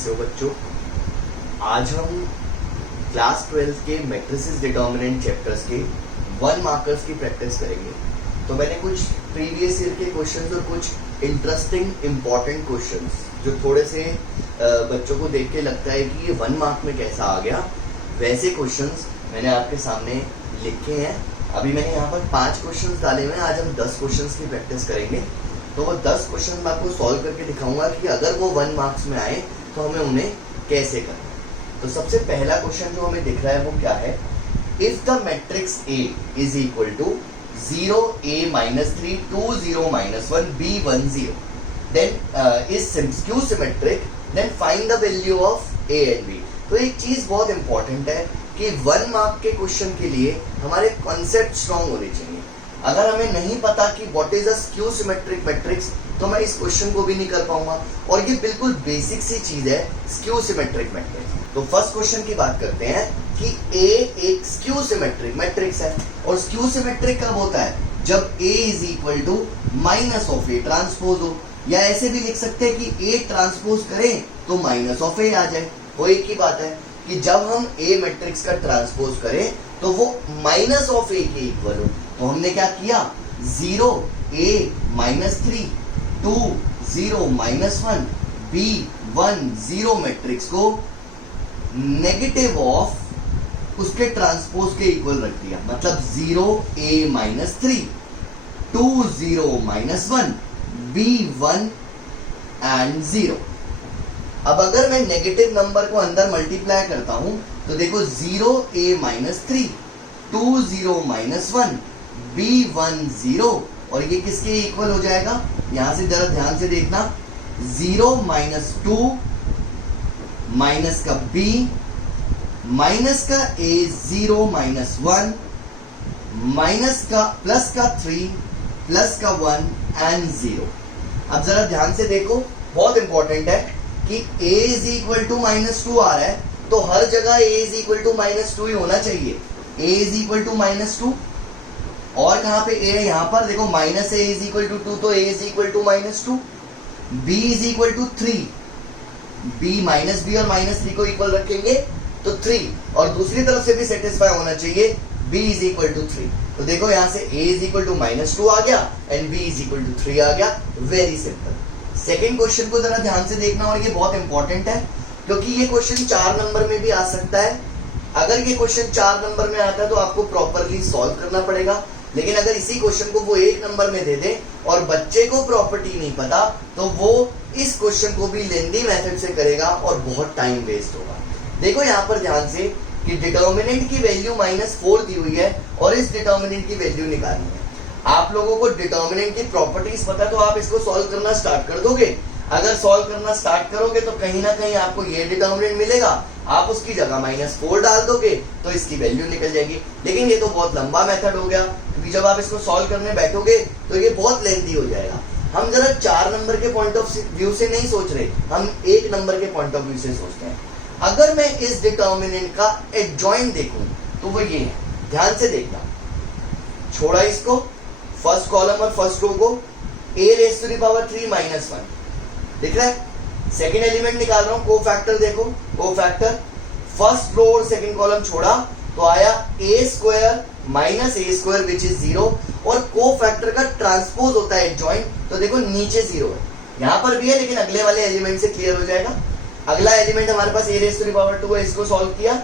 कैसे हो बच्चों। आज हम क्लास 12 के मैट्रिसेस डिटर्मिनेंट चैप्टर्स के 1 मार्कर्स की प्रैक्टिस करेंगे। तो मैंने कुछ प्रीवियस ईयर के क्वेश्चंस और कुछ इंटरेस्टिंग इंपॉर्टेंट क्वेश्चंस जो थोड़े से बच्चों को देख के लगता है कि ये 1 मार्क में कैसा आ गया, वैसे क्वेश्चंस मैंने आपके सामने लिखे हैं। अभी मैंने यहाँ पर 5 क्वेश्चंस डाले हुए हैं। आज हम 10 क्वेश्चंस की प्रैक्टिस करेंगे। तो वो 10 क्वेश्चन मैं आपको सॉल्व करके दिखाऊंगा कि अगर वो 1 मार्क्स में आए तो हमें उन्हें कैसे करना है। तो सबसे पहला क्वेश्चन जो हमें दिख रहा है वो क्या है, if the matrix A is equal to 0 A minus 3 2 0 minus 1 B 1 0 then is skew symmetric, then find the value of A and B। तो एक चीज बहुत इंपॉर्टेंट है कि 1 मार्क के क्वेश्चन के लिए हमारे कॉन्सेप्ट स्ट्रॉन्ग होने चाहिए। अगर हमें नहीं पता कि what is a skew symmetric matrix तो मैं इस क्वेश्चन को भी नहीं कर पाऊंगा, और ये बिल्कुल बेसिक सी चीज है स्क्यू सिमेट्रिक मैट्रिक्स। तो फर्स्ट क्वेश्चन की बात करते हैं कि A एक स्क्यू सिमेट्रिक मैट्रिक्स है, और स्क्यू सिमेट्रिक कब होता है, जब A is equal to minus of A transpose हो, या ऐसे भी लिख सकते हैं कि A ट्रांसपोज करें तो माइनस ऑफ A आ जाए। वो एक ही बात है कि जब हम A मैट्रिक्स का ट्रांसपोज करें तो वो माइनस ऑफ A के इक्वल हो। तो हमने क्या किया, 0 A minus 3 2 0 minus 1 B 1 0 matrix को नेगेटिव ऑफ उसके ट्रांसपोज के इक्वल रख दिया। मतलब 0 A minus 3 2 0 minus 1 B 1 and 0। अब अगर मैं नेगेटिव नंबर को अंदर मल्टीप्लाई करता हूं तो देखो 0 A minus 3 2 0 minus 1 B 1 0, और ये किसके इक्वल हो जाएगा, यहां से जरा ध्यान से देखना, 0 minus 2 माइनस का B माइनस का A 0 minus 1 माइनस का प्लस का 3 प्लस का 1 एंड 0। अब जरा ध्यान से देखो, बहुत इंपॉर्टेंट है कि A is equal to minus 2 आ रहा है तो हर जगह A is equal to minus 2 ही होना चाहिए। A is equal to minus 2, और कहां पे A है, यहां पर देखो minus A is equal to 2 तो A is equal to minus 2। B is equal to 3, B minus B और माइनस 3 को इक्वल रखेंगे तो 3, और दूसरी तरफ से भी सेटिस्फाई होना चाहिए, B इज इक्वल टू 3। तो देखो यहां से A is equal to minus 2 आ गया and B is equal to 3 आ गया। Very simple. सेकेंड क्वेश्चन को जरा ध्यान से देखना, और ये बहुत इंपॉर्टेंट है क्योंकि ये क्वेश्चन 4 नंबर में भी आ सकता है। अगर ये क्वेश्चन 4 नंबर में आता है तो आपको प्रॉपरली सॉल्व करना पड़ेगा, लेकिन अगर इसी क्वेश्चन को वो 1 नंबर में दे दे और बच्चे को प्रॉपर्टी नहीं पता तो वो इस क्वेश्चन को भी लेंदी मेथड से करेगा और बहुत टाइम वेस्ट होगा। देखो यहाँ पर ध्यान से कि डिटर्मिनेंट की वैल्यू -4 दी हुई है और इस डिटर्मिनेंट की वैल्यू निकालनी है। आप लोगों को डिटर्मिनेंट की प्रॉपर्टीज पता है तो आप इसको सॉल्व करना स्टार्ट कर दोगे। अगर सॉल्व करना स्टार्ट करोगे तो कहीं ना कहीं आपको ये डिटर्मिनेंट मिलेगा, आप उसकी जगह -4 डाल दोगे तो इसकी वैल्यू निकल जाएगी। लेकिन ये तो बहुत लंबा मेथड हो गया, क्योंकि जब आप इसको सॉल्व करने बैठोगे तो ये बहुत लेंथी हो जाएगा। हम जरा 4 नंबर के पॉइंट ऑफ व्यू से नहीं सोच रहे, हम 1 नंबर के पॉइंट ऑफ व्यू से सोचते हैं। अगर मैं इस डिटर्मिनेंट का एडजॉइंट देखूं तो वो ये है, ध्यान से देखना, छोड़ा इसको, फर्स्ट कॉलम और फर्स्ट रो को, A raised to the power 3 minus 1 दिख रहा है। सेकेंड एलिमेंट निकाल रहा हूं, को फैक्टर देखो, को फैक्टर फर्स्ट रो और सेकेंड कॉलम छोड़ा तो आया A square minus A square which is 0, और को फैक्टर का ट्रांसपोज होता है एडजॉइंट, तो देखो नीचे 0 है, यहां पर भी है लेकिन अगले वाले एलिमेंट से क्लियर हो जाएगा। अगला एलिमेंट हमारे पास A raised to the power 2 है, इसको सॉल्व किया,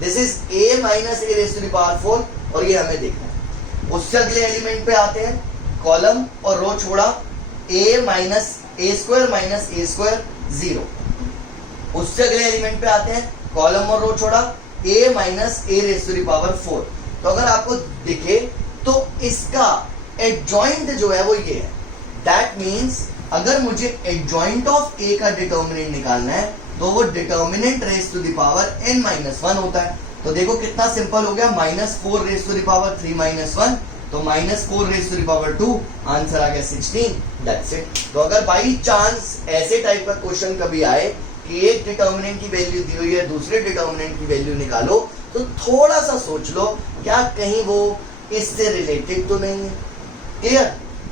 this is A minus A raised to the power 4, और ये हमें देखना है। उससे अगले एलिमेंट पे आते हैं, कॉलम और रो छोड़ा, A minus A square minus A square 0। उससे अगले एलिमेंट पे आते हैं, कॉलम और रो छोड़ा, A minus A raise to the power 4। तो अगर आपको दिखे तो इसका एडजॉइंट जो है वो ये है। दैट मीन्स अगर मुझे एडजॉइंट ऑफ A का डिटर्मिनेंट निकालना है तो वो determinant raise to the power n-1 होता है। तो देखो कितना सिंपल हो गया, -4 रेज़ टू द पावर 3 -1, तो -4 raise to the power 2, answer आ गया 16। That's it. तो अगर बाई चांस ऐसे टाइप का क्वेश्चन कभी आए कि एक डिटर्मिनेंट की वैल्यू दी हुई है, दूसरे डिटर्मिनेंट की वैल्यू निकालो, तो थोड़ा सा सोच लो क्या कहीं वो इससे रिलेटेड तो नहीं है। क्लियर।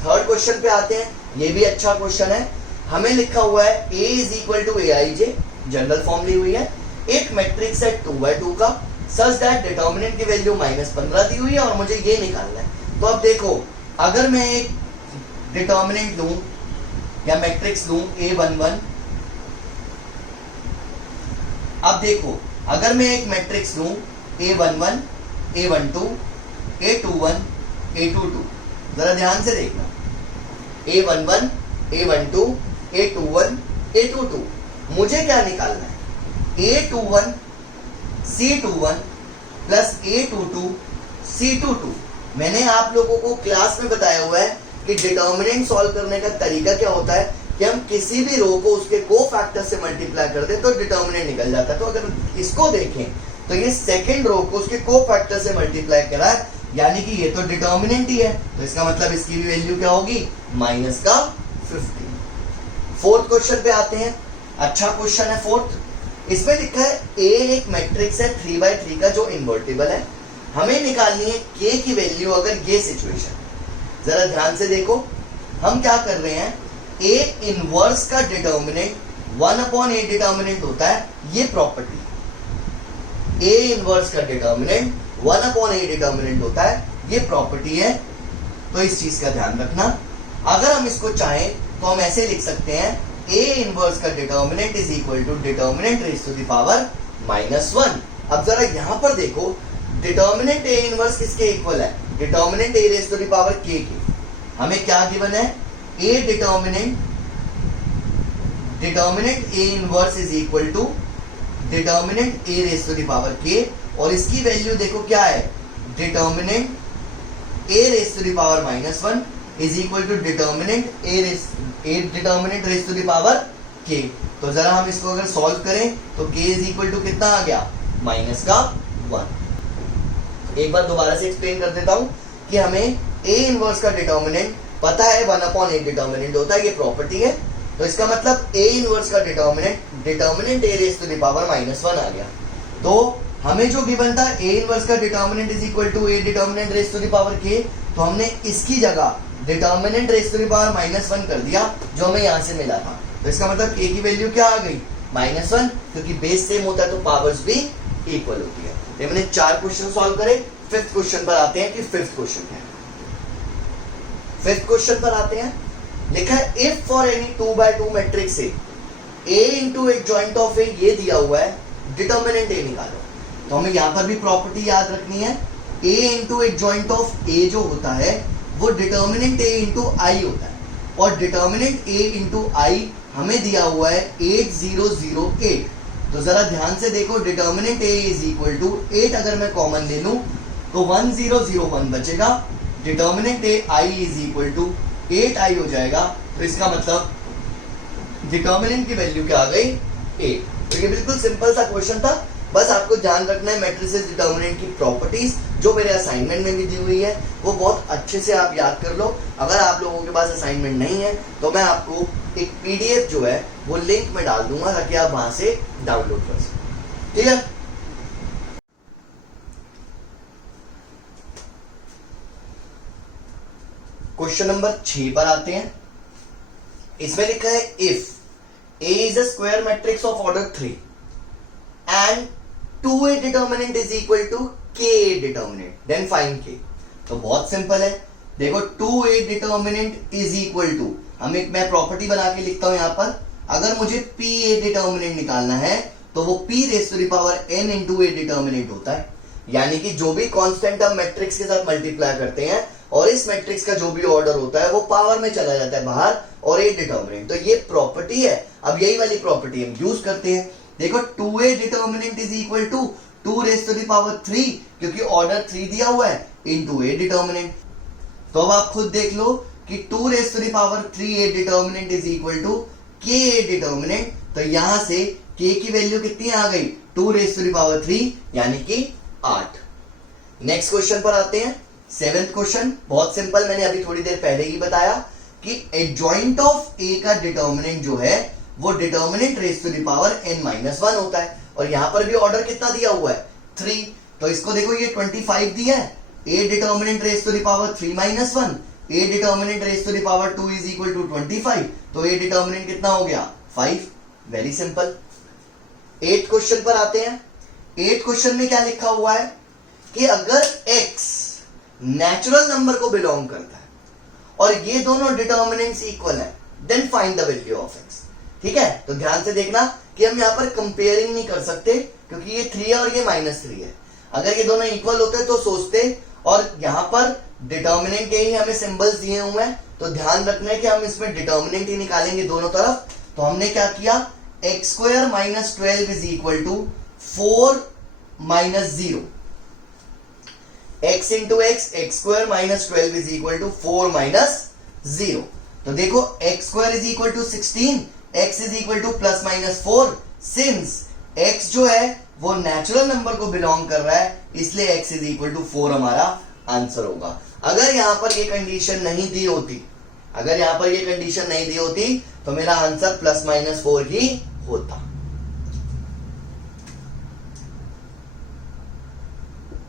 थर्ड क्वेश्चन पे आते हैं, ये भी अच्छा क्वेश्चन है। हमें लिखा हुआ है a is equal to aij, general form ली हुई है, एक मैट्रिक्स है 2x2 का सच दैट डिटर्मिनेंट की वैल्यू -15 दी हुई है और मुझे ये निकालना है। तो अब देखो, अगर मैं एक डिटर्मिनेंट लूं या मैट्रिक्स लूं A11, अब देखो अगर मैं एक मैट्रिक्स लूं A11, A12, A21, A22, जरा ध्यान से देखना, A11, A12, A21, A22, मुझे क्या निकालना है? A21 C21 plus A22 C22। मैंने आप लोगों को क्लास में बताया हुआ है कि डिटर्मिनेंट सॉल्व करने का तरीका क्या होता है कि हम किसी भी रो को उसके कोफैक्टर से मल्टीप्लाई कर दे तो डिटर्मिनेंट निकल जाता है। तो अगर इसको देखें तो ये सेकंड रो को उसके कोफैक्टर से मल्टीप्लाई करा है, यानी कि ये तो डिटर्मिनेंट ही है, तो इसका मतलब इसकी भी वैल्यू क्या होगी? -15। फोर्थ क्वेश्चन पे आते हैं। अच्छा क्वेश्चन है फोर्थ। इसमें लिखा है A एक मैट्रिक्स है 3x3 का जो इन्वर्टिबल है, हमें निकालनी है K की वैल्यू अगर ये सिचुएशन। जरा ध्यान से देखो, हम क्या कर रहे हैं, A इनवर्स का डिटर्मिनेंट 1/A डिटर्मिनेंट होता है, ये प्रॉपर्टी। A इनवर्स का डिटर्मिनेंट 1/A डिटर्मिनेंट होता है, ये प्रॉपर्टी है। तो इस चीज का ध्यान रखना। अगर हम इसको चाहें तो हम ऐसे लिख सकते हैं, A इनवर्स का determinant is equal to determinant raise to the power -1। अब जरा यहां पर देखो, डिटर्मिनेंट A इनवर्स किसके इक्वल है? Determinant A raise to the power K के। हमें क्या गिवन है? A determinant A inverse is equal to determinant A raise to the power K, और इसकी वैल्यू देखो क्या है? Determinant A raise to the power -1 is equal to determinant determinant raise to the power K। तो जरा हम इसको अगर सॉल्व करें तो K इज इक्वल टू कितना आ गया? -1। एक बार दोबारा से एक्सप्लेन कर देता हूं कि हमें A इनवर्स का डिटर्मिनेंट पता है 1/A डिटर्मिनेंट होता है, ये प्रॉपर्टी है। तो इसका मतलब A इनवर्स का determinant A raise to the power -1 आ गया। तो हमें जो गिवन था A इनवर्स का determinant is equal to A determinant raise to the power K, तो हमने इसकी जगह determinant raise to the power -1 कर दिया जो हमें यहां से मिला था। तो इसका मतलब K की वैल्यू क्या आ गई? -1, क्योंकि बेस सेम होता है तो पावर्स भी इक्वल होती है। तो मैंने 4 क्वेश्चन सॉल्व करे। फिफ्थ क्वेश्चन पर आते हैं कि फिफ्थ क्वेश्चन है। फिफ्थ क्वेश्चन पर आते हैं। लिखा है if for any 2x2 matrix A into एक जॉइंट ऑफ A ये दिया हुआ है, डिटर्मिनेंट A निकालो। तो हमें यहां पर भी प्रॉपर्टी याद रखनी है। A इंटू एक जॉइंट ऑफ A जो होता है वो डिटर्मिनेंट A इंटू आई होता है, और डिटर्मिनेंट A इंटू आई हमें दिया हुआ है 8008। तो जरा ध्यान से देखो, determinant A is equal to 8 अगर मैं कॉमन ले लूं तो 1001 बचेगा। Determinant A I is equal to 8i हो जाएगा। तो इसका मतलब डिटर्मिनेंट की वैल्यू क्या आ गई? 8। तो ये बिल्कुल सिंपल सा क्वेश्चन था। बस आपको ध्यान रखना है मैट्रिसेस डिटर्मिनेंट की प्रॉपर्टीज जो मेरे असाइनमेंट में भी दी हुई है वो बहुत अच्छे से आप याद कर लो। अगर आप लोगों के पास असाइनमेंट नहीं है तो मैं आपको एक PDF जो है वो लिंक में डाल दूंगा ताकि आप वहां से डाउनलोड कर सकें। ठीक है। क्वेश्चन नंबर 6 पर आते हैं। इसमें लिखा है if A is a square matrix of order 3 and 2A determinant is equal to KA determinant, then find K। तो बहुत सिंपल है। देखो 2A determinant is equal to, मैं प्रॉपर्टी बना के लिखता हूं यहां पर। अगर मुझे PA determinant निकालना है तो वो P raise to the power n into A determinant होता है, यानी कि जो भी कांस्टेंट हम मैट्रिक्स के साथ मल्टीप्लाई करते हैं और इस मैट्रिक्स का जो भी ऑर्डर होता है वो पावर में चला जाता है बाहर, और A डिटर्मिनेंट। तो ये प्रॉपर्टी है। अब यही वाली प्रॉपर्टी हम यूज करते हैं। देखो 2A determinant is equal to 2 raise to the power 3, क्योंकि ऑर्डर 3 दिया हुआ है, इनटू A डिटर्मिनेंट। तो अब आप खुद देख लो कि 2 raise to the power 3A determinant is equal to KA determinant. तो यहां से K की वैल्यू कितनी आ गई? 2 रेज़ टू द पावर 3, यानी कि 8। नेक्स्ट क्वेश्चन पर आते हैं। 7th क्वेश्चन बहुत सिंपल, मैंने अभी थोड़ी देर पहले ही बताया कि एडजॉइंट ऑफ A का डिटर्मिनेंट जो है वो determinant raise to the power n-1 होता है, और यहां पर भी ऑर्डर कितना दिया हुआ है? 3। तो इसको देखो ये 25 दिया है। A determinant raise to the power 3-1, A determinant raise to the power 2 is equal to 25। तो A डिटर्मिनेंट कितना हो गया? 5। Very simple. 8 क्वेश्चन पर आते हैं। 8 क्वेश्चन में क्या लिखा हुआ है कि अगर x नेचुरल नंबर को बिलोंग करता है और ये दोनों डिटर्मिनेंट्स इक्वल है, then find the value of x। ठीक है, तो ध्यान से देखना कि हम यहां पर कंपेयरिंग नहीं कर सकते क्योंकि ये 3 है और ये -3 है। अगर ये दोनों इक्वल होते तो सोचते, और यहां पर डिटर्मिनेंट के ही हमें सिंबल्स दिए हुए हैं, तो ध्यान रखना है कि हम इसमें डिटर्मिनेंट ही निकालेंगे दोनों तरफ। तो हमने क्या किया, x² - 12 is equal to 4 - 0, x into x, x² - 12 is equal to 4 - 0। तो देखो x² is equal to 16, x is equal to ±4। Since x जो है वो नेचुरल नंबर को बिलोंग कर रहा है, इसलिए x इज इक्वल टू 4 हमारा आंसर होगा। अगर यहां पर ये कंडीशन नहीं दी होती, अगर यहां पर ये कंडीशन नहीं दी होती तो मेरा आंसर ±4 ही होता।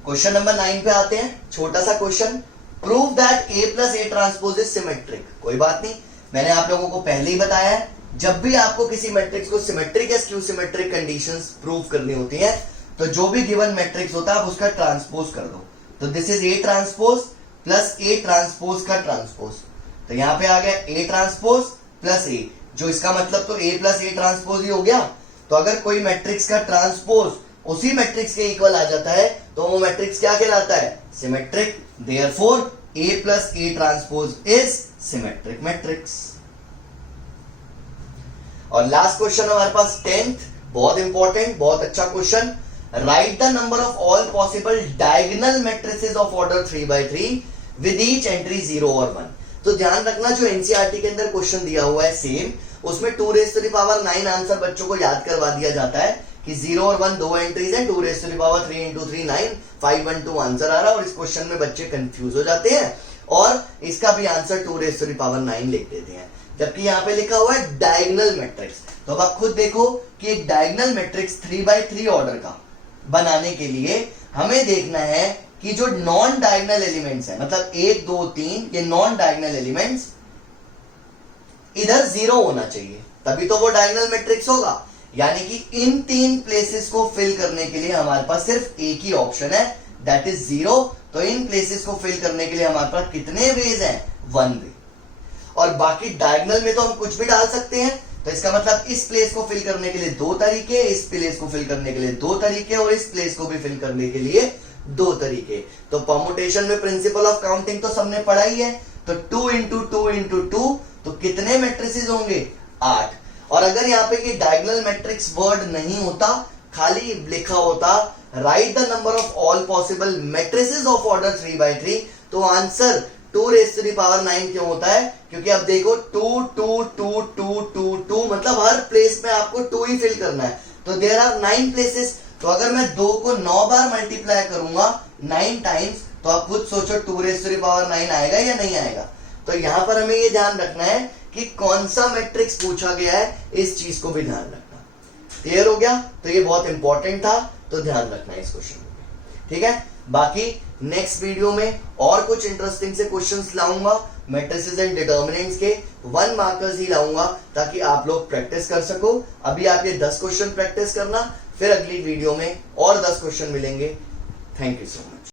क्वेश्चन नंबर 9 पे आते हैं। छोटा सा question, prove that a + a transpose is symmetric. कोई बात नहीं, मैंने आप लोगों को पहले ही बताया है, जब भी आपको किसी मैट्रिक्स को सिमेट्रिक या स्क्यू सिमेट्रिक कंडीशंस प्रूव करनी होती है तो जो भी गिवन मैट्रिक्स होता है आप उसका ट्रांसपोज कर दो। तो this is a transpose plus a transpose का ट्रांसपोज। तो यहां पे आ गया a ट्रांसपोज प्लस a, जो इसका मतलब तो a + a ट्रांसपोज ही हो गया। तो अगर कोई मैट्रिक्स का ट्रांसपोज उसी मैट्रिक्स के इक्वल आ जाता है तो वो मैट्रिक्स क्या कहलाता है, symmetric. Therefore a + a transpose is symmetric matrix. और लास्ट क्वेश्चन हमारे पास 10th, बहुत इंपॉर्टेंट, बहुत अच्छा question. Right the number of all possible diagonal matrices of order 3x3 with each entry 0 और 1। तो ध्यान रखना, जो एनसीईआरटी के अंदर क्वेश्चन दिया हुआ है सेम, उसमें 2⁹ आंसर बच्चों को याद करवा दिया जाता है कि 0 और 1 दो एंट्रीज हैं, 2⁵ 3 × 3 9, 512 आंसर आ रहा है। और इस क्वेश्चन में बच्चे कंफ्यूज हो जाते हैं और इसका भी आंसर 2⁹ लिख देते हैं, जबकि यहाँ पे लिखा हुआ है डायगोनल मैट्रिक्स। तो अब आप खुद देखो कि एक डायगोनल मैट्रिक्स 3x3 ऑर्डर का बनाने के लिए हमें देखना है कि जो नॉन डायगोनल एलिमेंट्स है, मतलब 1 2 3, ये नॉन डायगोनल एलिमेंट्स इधर 0 होना चाहिए, तभी तो वो डायगोनल मैट्रिक्स होगा। यानी कि इन 3 प्लेसेस को फिल करने के लिए हमारे पास सिर्फ एक ही ऑप्शन है, दैट इज 0। तो इन प्लेसेस को फिल करने के लिए हमारे पास कितने वेज हैं, 1 वे। और बाकी डायगोनल में तो हम कुछ भी डाल सकते हैं। तो इसका मतलब इस प्लेस को फिल करने के लिए 2 तरीके, इस प्लेस को फिल करने के लिए 2 तरीके, और इस प्लेस को भी फिल करने के लिए 2 तरीके। तो परमुटेशन में प्रिंसिपल ऑफ काउंटिंग तो सबने पढ़ा ही है। तो 2 × 2 × 2, तो कितने मैट्रिसेस होंगे, 8। और अगर यहाँ पे ये डायगोनल मैट्रिक्स वर्ड नहीं होता, खाली लिखा होता right the number of all possible matrices of order 3x3, तो आंसर 2⁹ क्यों होता है, क्योंकि अब देखो 2 2 2 2 2 2, मतलब हर प्लेस में आपको 2 ही फिल करना है। तो देयर आर 9 प्लेसेस। तो अगर मैं 2 को 9 बार मल्टीप्लाई करूंगा 9 टाइम्स, तो आप खुद सोचो 2⁹ आएगा या नहीं आएगा। तो यहां पर हमें ये ध्यान रखना है कि कौन सा मैट्रिक्स पूछा गया है, इस चीज को भी ध्यान रखना। क्लियर हो गया? तो ये बहुत इंपॉर्टेंट था, तो ध्यान रखना इस क्वेश्चन को। ठीक है, बाकी नेक्स्ट वीडियो में और कुछ इंटरेस्टिंग से क्वेश्चंस लाऊंगा, मैट्रिसेस एंड डिटर्मिनेंट्स के 1 मार्कर्स ही लाऊंगा, ताकि आप लोग प्रैक्टिस कर सको। अभी आप ये 10 क्वेश्चन प्रैक्टिस करना, फिर अगली वीडियो में और 10 क्वेश्चन मिलेंगे। Thank you so much.